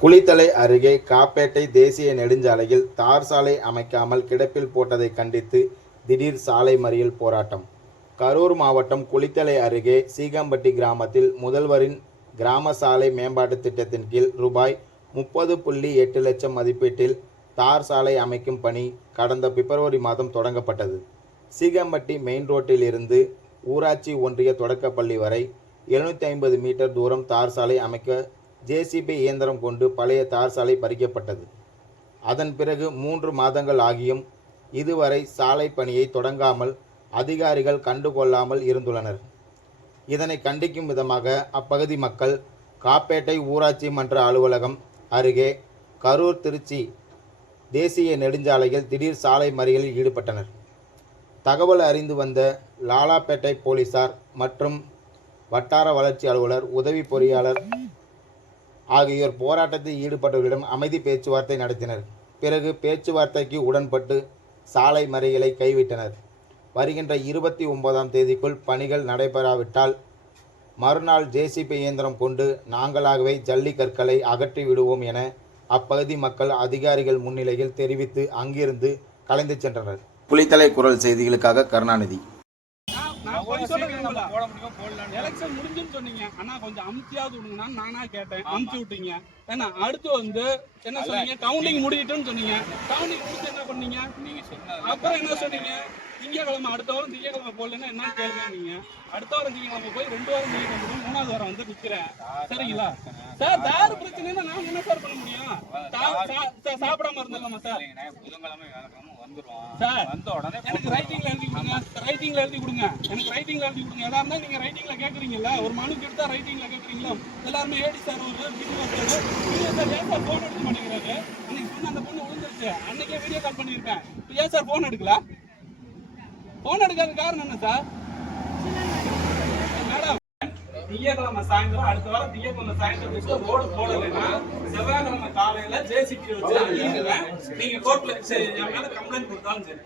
குளித்தலை அருகே காப்பேட்டை தேசிய நெடுஞ்சாலையில் தார் சாலை அமைக்காமல் கிடப்பில் போட்டதை கண்டித்து திடீர் சாலை மறியல் போராட்டம். கரூர் மாவட்டம் குளித்தலை அருகே சீகம்பட்டி கிராமத்தில் முதல்வரின் கிராம சாலை மேம்பாட்டு திட்டத்தின் கீழ் ரூபாய் 30.8 லட்சம் மதிப்பீட்டில் தார் சாலை அமைக்கும் பணி கடந்த பிப்ரவரி மாதம் தொடங்கப்பட்டது. சீகம்பட்டி மெயின் ரோட்டில் இருந்து ஊராட்சி ஒன்றிய தொடக்கப்பள்ளி வரை 750 மீட்டர் தூரம் தார் சாலை அமைக்க ஜேசிபி இயந்திரம் கொண்டு பழைய தார் சாலை பறிக்கப்பட்டது. அதன் பிறகு 3 மாதங்கள் ஆகியும் இதுவரை சாலை பணியை தொடங்காமல் அதிகாரிகள் கண்டுகொள்ளாமல் இருந்துள்ளனர். இதனை கண்டிக்கும் விதமாக அப்பகுதி மக்கள் காப்பேட்டை ஊராட்சி மன்ற அலுவலகம் அருகே கரூர் திருச்சி தேசிய நெடுஞ்சாலையில் திடீர் சாலை மறியலில் ஈடுபட்டனர். தகவல் அறிந்து வந்த லாலாப்பேட்டை போலீசார் மற்றும் வட்டார வளர்ச்சி அலுவலர், உதவி பொறியாளர் ஆகியோர் போராட்டத்தில் ஈடுபட்டவர்களிடம் அமைதி பேச்சுவார்த்தை நடத்தினர். பிறகு பேச்சுவார்த்தைக்கு உடன்பட்டு சாலை மறியலை கைவிட்டனர். வருகின்ற 29ஆம் தேதிக்குள் பணிகள் நடைபெறாவிட்டால் மறுநாள் ஜேசிபி இயந்திரம் கொண்டு நாங்களாகவே ஜல்லி கற்களை அகற்றி விடுவோம் என அப்பகுதி மக்கள் அதிகாரிகள் முன்னிலையில் தெரிவித்து அங்கிருந்து கலைந்து சென்றனர். குளித்தலை குரல் செய்திகளுக்காக கருணாநிதி. எலெக்ஷன் முடிஞ்சுன்னு சொன்னீங்க, ஆனா கொஞ்சம் அமுத்தியாவது விடுங்கன்னா நானா கேட்டேன், அமுத்தி விட்டீங்க. ஏன்னா அடுத்து வந்து என்ன சொன்னீங்க, கவுண்டிங் முடிஞ்சிட்டுன்னு சொன்னீங்க. கவுண்டிங் முடிச்சு என்ன பண்ணீங்க? அப்புறம் என்ன சொன்னீங்க, திங்கக்கிழமை அடுத்த வாரம் திங்கக்கிழமை போடலன்னா என்ன கேளுங்க. நீங்க அடுத்த வாரம் திங்கக்கிழமை போய் 2 வாரம் திங்கக்கிழமை 3வது வாரம் வந்து நிக்கிறேன். சரிங்களா சார்? தார் பிரச்சனைன்னா நான் என்ன சார் பண்ண முடியும்? சாப்பிடாம இருந்தலாமா சார்? புதன்கிழமை சார் வந்த உடனே எனக்கு ரைட்டிங்ல எழுதி கொடுங்க, ரைட்டிங்ல எழுதி கொடுங்க, எனக்கு ரைட்டிங்ல எழுதி கொடுங்க. எதா இருந்தாலும் நீங்க ரைட்டிங்ல கேட்குறீங்களா? ஒரு மனு எடுத்தா ரைட்டிங்ல கேட்குறீங்களா? எல்லாருமே ஏடி சார் ஒரு வீடியோ சார் ஏன் சார் ஃபோன் எடுக்க மாட்டேங்கிறாரு? அன்னைக்கு சொன்ன அந்த பொண்ணு விழுந்துருச்சு, அன்னைக்கே வீடியோ கால் பண்ணியிருக்கேன். ஏன் சார் ஃபோன் எடுக்கல? ஃபோன் எடுக்காத காரணம் என்ன சார்? மேடம், திங்கக்கிழமை சாயந்தரம் அடுத்த வாரம் திங்கக்கிழமை சாயந்தரம் ரோடு போடலைன்னா செவ்வாய்க்கிழமை காலையில ஜேசிபி வச்சு நீங்க கோர்ட்ல என் மேல கம்ப்ளைண்ட் கொடுத்தாலும் சரி.